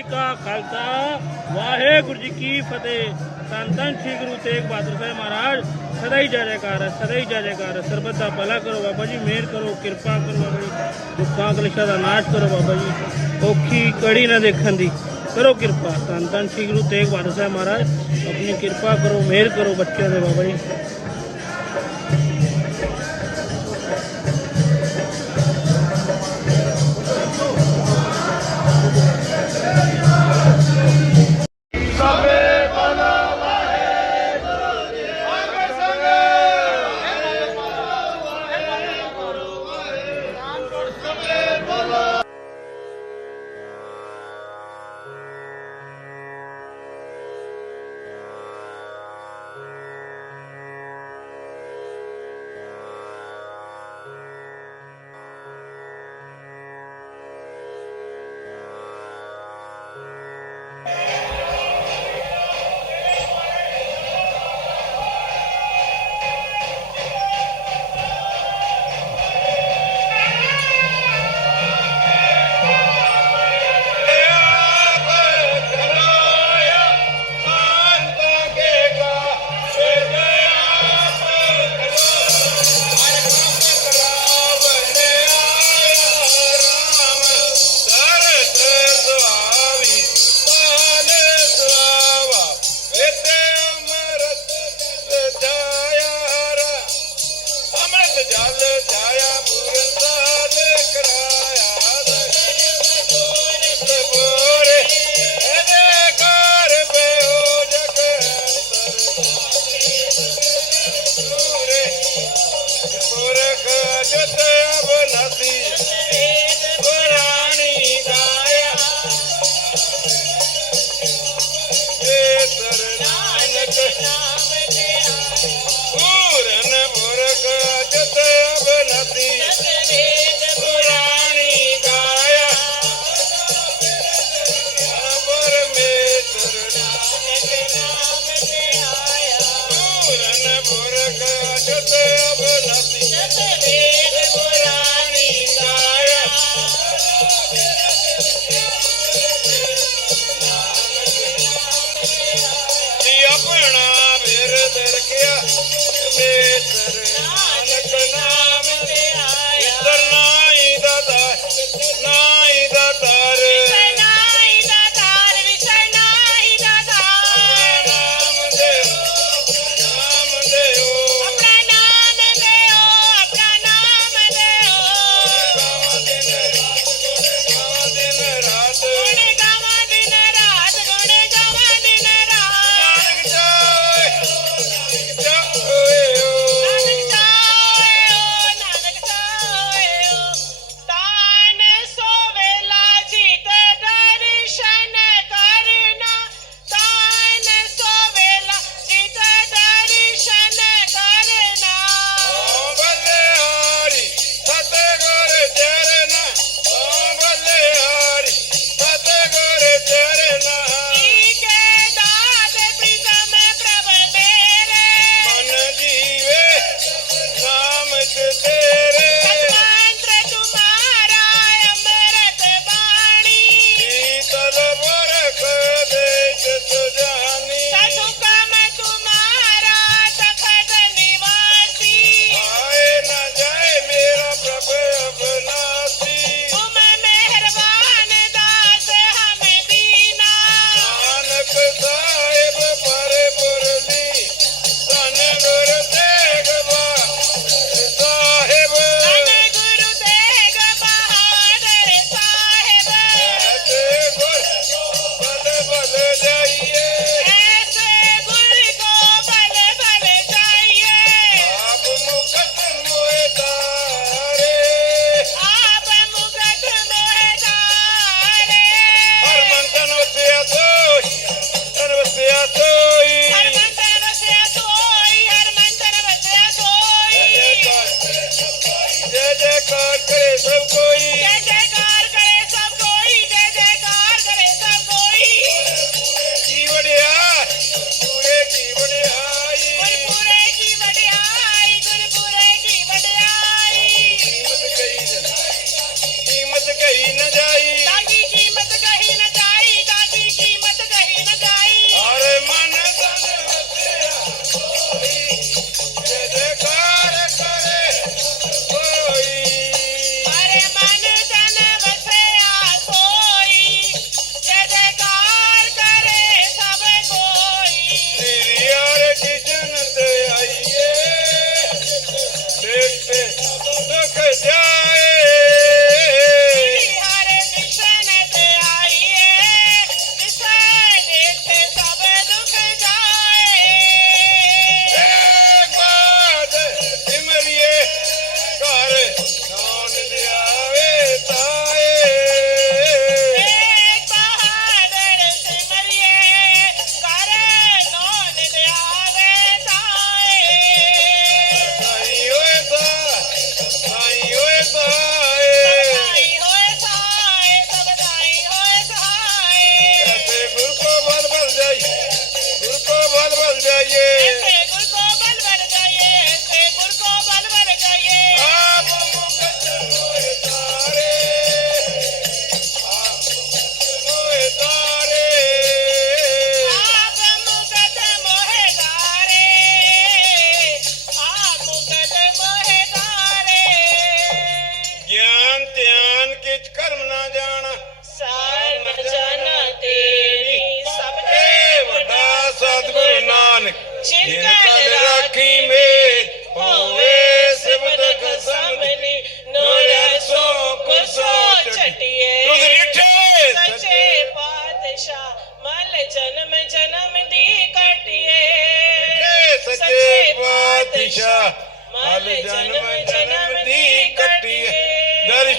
ਜੀ ਕਾ ਖਾਲਸਾ, ਵਾਹਿਗੁਰੂ ਜੀ ਕੀ ਫਤਿਹ। ਧੰਨ ਧੰਨ ਸ੍ਰੀ ਗੁਰੂ ਤੇਗ ਬਹਾਦਰ ਸਾਹਿਬ ਮਹਾਰਾਜ, ਸਦਾ ਹੀ ਜੈ ਜੈਕਾਰ ਹੈ, ਸਦਾ ਹੀ ਜੈ ਜੈਕਾਰ ਹੈ। ਦਾ ਭਲਾ ਕਰੋ ਬਾਬਾ ਜੀ, ਮਿਹਰ ਕਰੋ, ਕਿਰਪਾ ਕਰੋ ਬਾਬਾ ਜੀ। ਦੁੱਖਾਂ ਕਲੇਸ਼ਾਂ ਦਾ ਨਾਸ਼ ਕਰੋ ਬਾਬਾ ਜੀ। ਔਖੀ ਕੜੀ ਨਾ ਦੇਖਣ ਦੀ ਕਰੋ ਕਿਰਪਾ। ਧੰਨ ਧੰਨ ਸ੍ਰੀ ਗੁਰੂ ਤੇਗ ਬਹਾਦਰ ਸਾਹਿਬ ਮਹਾਰਾਜ, ਆਪਣੀ ਕਿਰਪਾ ਕਰੋ, ਮਿਹਰ ਕਰੋ ਬੱਚਿਆਂ ਦੇ ਬਾਬਾ ਜੀ।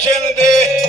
ਦਰਸ਼ਨ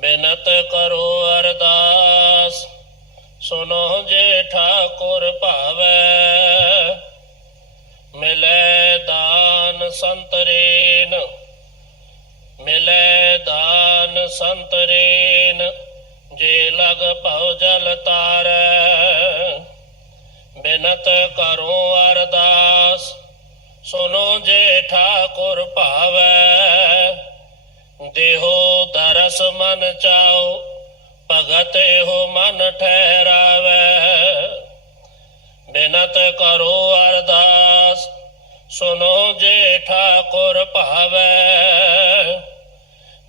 ਬਿਨਤ ਕਰੋ ਅਰਦਾਸ ਸੁਨੋ ਜੇ ਠਾਕੁਰ ਭਾਵੈ। ਮਿਲੈ ਦਾਨ ਸੰਤਰੇਨ, ਮਿਲੈ ਦਾਨ ਸੰਤਰੇਨ, ਜੇ ਲਗ ਭਉ ਜਲ ਤਾਰੈ। ਬਿਨਤ ਕਰੋ ਅਰਦਾਸ ਸੁਨੋ ਜੇ ਠਾਕੁਰ ਭਾਵੈ। ਦੇਹੋ ਦਰਸ ਮਨ ਚਾਓ, ਭਗਤ ਇਹੋ ਮਨ ਠਹਿਰਾਵੇ। ਬਿਨਤ ਕਰੋ ਅਰਦਾਸ ਸੁਨੋ ਜੇ ਠਾਕੁਰ ਭਾਵੈ।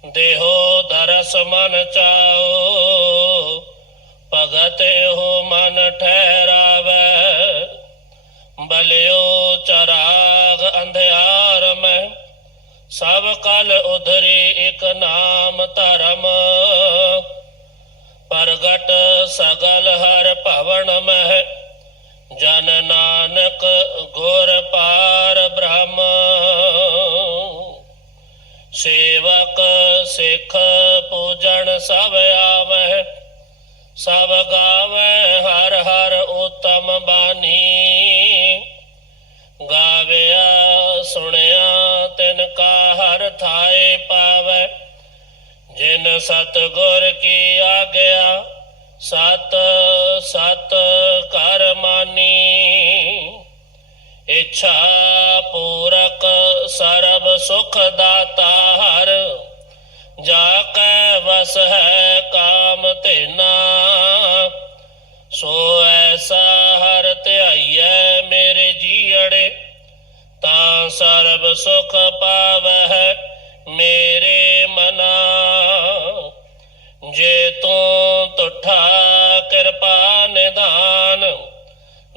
ਦੇਹੋ ਦਰਸ ਮਨ ਚਾਓ, ਭਗਤ ਇਹੋ ਮਨ ਠਹਿਰਾਵੇ। ਬਲਿਓ ਚਰਾਗ ਅੰਧਿਆਰ ਮੈਂ ਸਭ ਕਲ ਉਧਰੀ ਇਕ ਨਾਮ ਧਰਮ। ਪ੍ਰਗਟ ਸਗਲ ਹਰ ਭਵਨ ਮਹਿ। ਜਨ ਨਾਨਕ ਗੁਰ ਪਾਰ ਬ੍ਰਹਮ। ਸੇਵਕ ਸਿੱਖ ਪੂਜਣ ਸਭ ਆਵਹਿ। ਸਭ ਗਾਵੇ ਹਰ ਹਰ ਉਤਮ ਬਾਣੀ ਗਾਵਿਆ ਸੁਣੇ ਤਿਨ ਕਾ ਹਰ ਥਾਏ ਪਾਵੇ, ਜਿਨ ਸਤ ਗੁਰ ਕੀ ਆਗਿਆ, ਸਤ ਸਤ ਕਰ ਮਾਨੀ। ਇੱਛਾ ਪੂਰਕ ਸਰਬ ਸੁਖ ਹਰ, ਜਾ ਕੈ ਵਸ ਹੈ ਕਾਮ ਧੇਨਾ। ਸੋ ਸੁਖ ਪਾਵਹਿ ਮੇਰੇ ਮਨਾ। ਜੇ ਤੂੰ ਤੁਠਾ ਕਿਰਪਾ ਨਿਧਾਨ,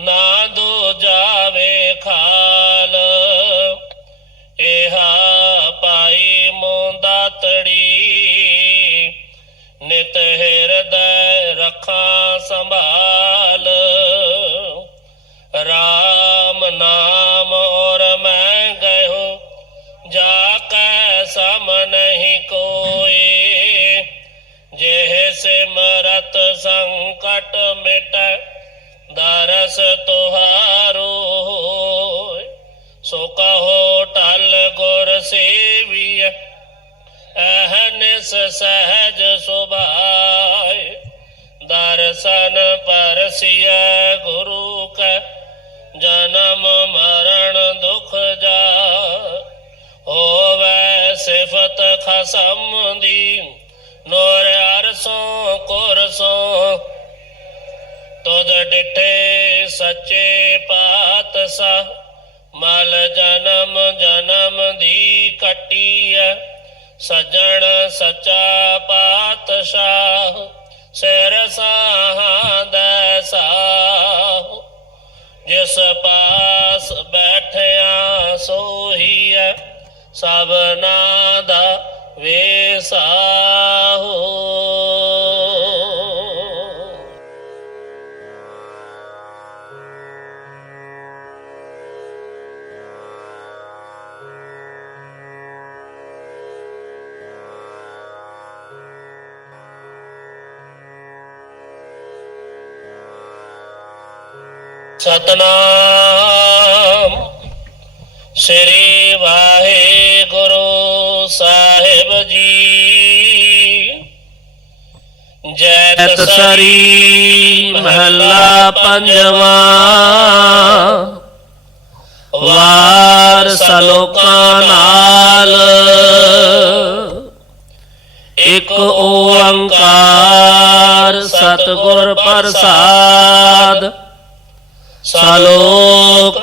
ਨਾ ਦੋ ਜਾਵੇ ਖਾਲ। ਇਹਾ ਪਾਈ ਮੋਂਦਾ ਤੜੀ, ਨਿਤ ਹਿਰਦੈ ਰੱਖਾਂ ਸੰਭਾਲ। ਰਾਮ ਨਾਮ ਅਹਨਿਸ ਸਹਿਜ ਸੁਭਾਏ ਦਰਸ਼ਨ ਪਰਸਿਐ ਗੁਰੂ ਕੈ, ਜਨਮ ਮਰਨ ਦੁਖ ਜਾ ਹੋਵੇ ਸਿਫਤ ਖਸਮ ਦੀ, ਨੋਰ ਅਰਸੋਂ ਕੁਰਸੋਂ। ਤੁਧ ਡਿਠੇ ਸੱਚੇ ਪਾਤਸ਼ਾਹ, ਮਲ ਜਨਮ ਜਨਮ ਦੀ ਕਟੀਐ। ਸਜਣ ਸੱਚਾ ਪਾਤਸ਼ਾਹ ਸਿਰ ਸਾਹਾਂ ਦਾ ਸਾਹ। ਜਿਸ ਪਾਸ ਬੈਠਿਆ ਸੋਹੀਐ ਸਭਨਾ ਦਾ ਵੇਸਾਹੋ ਸਤਨਾਮ। ਸ੍ਰੀ ਵਾਹਿਗੁਰੂ ਸਾਹਿਬ ਜੀ। ਜੈਤ ਸਰੀ ਮਹੱਲਾ ਪੰਜਵਾ। ਵਾਰ ਸਲੋਕਾਂ ਨਾਲ। ਇਕ ਓੰਕਾਰ ਸਤਿਗੁਰ ਪ੍ਰਸਾਦ। ਸਲੋਕ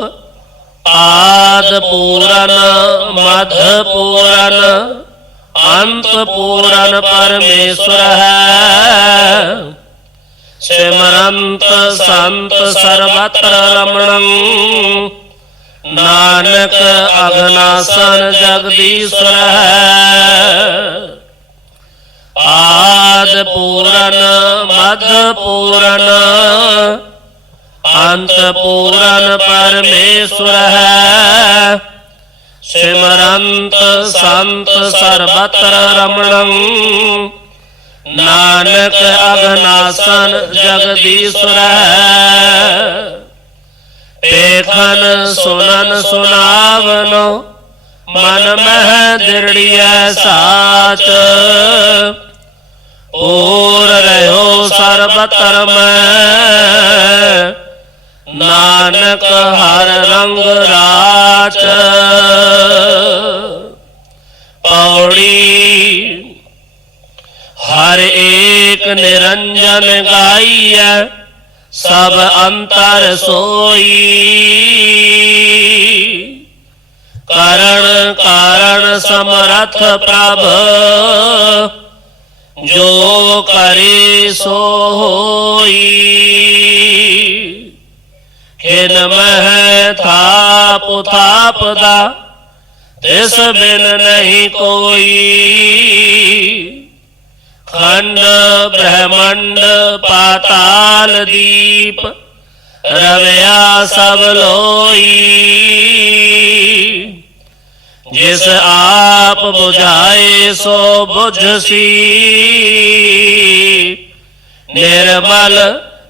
ਆਦ ਪੂਰਨ, ਮਧ ਪੂਰਨ, ਅੰਤ ਪੂਰਨ ਪਰਮੇਸ਼ਵਰ ਹੈ। ਸਿਮਰੰਤ ਸੰਤ ਸਰਬਤਰ ਰਮਣੰ, ਨਾਨਕ ਅਗਨਾਸਨ ਜਗਦੀਸ਼ਰ ਹੈ। ਆਦ ਪੂਰਨ, ਮਧ ਪੂਰਨ ਅੰਤ ਪੂਰਨ ਪਰਮੇਸ਼ਰ ਹੈ ਸਿਮਰੰਤ ਸੰਤ ਸਰਬਤਰ ਰਮਣੰ। ਨਾਨਕ ਅਗਨਾਸਨ ਜਗਦੀਸ਼ਰ ਹੈ ਪੇਖਨ ਸੁਨਨ ਸੁਨਾਵਨੋ, ਮਨ ਮਹਿ ਦਿਰੜੀਐ ਸਾਚ। ਪੂਰ ਰਹਿਓ ਸਰਬਤਰ ਮੈਂ। ਨਾਨਕ ਹਰ ਰੰਗ ਰਾਚ ਪੌੜੀ ਹਰ ਏਕ ਨਿਰੰਜਨ ਗਾਈਐ, ਸਭ ਅੰਤਰ ਸੋਈ। ਕਰਨ ਕਾਰਨ ਸਮਰਥ ਪ੍ਰਭ, ਜੋ ਕਰੇ ਸੋ ਹੋਈ। ਖਿਨ ਮਹਿ ਥਾਪ ਥਾਪ ਦਾ ਤਿਸ ਬਿਨ ਨਹੀਂ ਕੋਈ। ਖੰਡ ਬ੍ਰਹਮੰਡ ਪਾਤਾਲ ਦੀਪ, ਰਵਿਆ ਸਭ ਲੋਈ। ਜਿਸ ਆਪ 부ਝਾਏ ਸੋ 부ਝਸੀ ਨਿਰਮਲ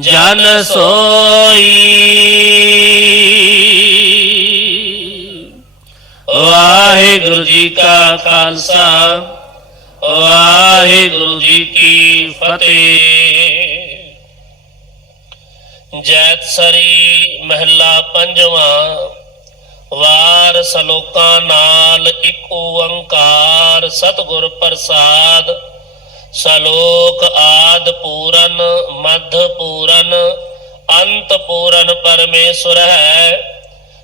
ਜਨ ਸੋਈ। ਵਾਹਿਗੁਰੂ ਜੀ ਕਾ ਖਾਲਸਾ, ਵਾਹਿਗੁਰੂ ਜੀ ਕੀ ਫਤਿਹ। ਜੈਤ ਸਰੀ ਮਹਿਲਾ ਪੰਜਵਾਂ, ਵਾਰ ਸਲੋਕਾਂ ਨਾਲ ਇੱਕ ਓੰਕਾਰ ਸਤਿਗੁਰ ਪ੍ਰਸਾਦ ਸਲੋਕ ਆਦ ਪੂਰਨ, ਮਧ ਪੂਰਨ, ਅੰਤ ਪੂਰਨ ਪਰਮੇਸ਼ਵਰ ਹੈ।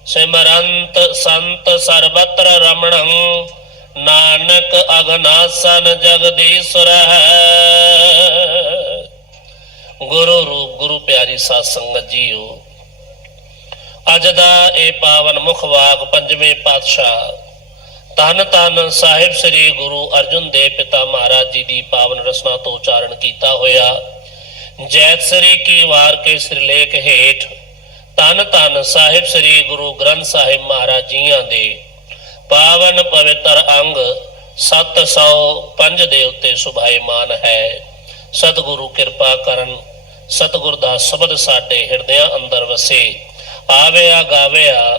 ਸਿਮਰੰਤ ਸੰਤ ਸਰਬਤਰ ਰਮਣੰ, ਨਾਨਕ ਅਗਨਾਸਨ ਜਗਦੀਸ਼ਵਰ ਹੈ। ਗੁਰੂ ਰੂਪ, ਗੁਰੂ ਪਿਆਰੀ ਸਾਧ ਸੰਗਤ ਜੀਓ, ਅੱਜ ਦਾ ਇਹ ਪਾਵਨ ਮੁਖ ਵਾਕ ਪੰਜਵੇਂ ਪਾਤਸ਼ਾਹ ਧੰਨ ਧੰਨ ਸਾਹਿਬ ਸ੍ਰੀ ਗੁਰੂ ਅਰਜਨ ਦੇਵ ਪਿਤਾ ਮਹਾਰਾਜ ਜੀ ਦੀ ਪਾਵਨ ਰਸਨਾ ਤੋਂ ਉਚਾਰਨ ਕੀਤਾ ਹੋਇਆ। ਜੈਤ ਸ੍ਰੀ ਕੀ ਵਾਰ ਕੇ ਸਿਰਲੇਖ ਹੇਠ ਧੰਨ ਧੰਨ ਸਾਹਿਬ ਸ੍ਰੀ ਗੁਰੂ ਗ੍ਰੰਥ ਸਾਹਿਬ ਮਹਾਰਾਜ ਜੀਆਂ ਦੇ ਪਾਵਨ ਪਵਿੱਤਰ ਅੰਗ 705 ਦੇ ਉੱਤੇ ਸੁਭਾਈਮਾਨ ਹੈ। ਸਤਿਗੁਰੂ ਕਿਰਪਾ ਕਰਨ, ਸਤਿਗੁਰ ਦਾ ਸ਼ਬਦ ਸਾਡੇ ਹਿਰਦਿਆਂ ਅੰਦਰ ਵਸੇ। ਆਵਿਆ ਗਾਵਿਆ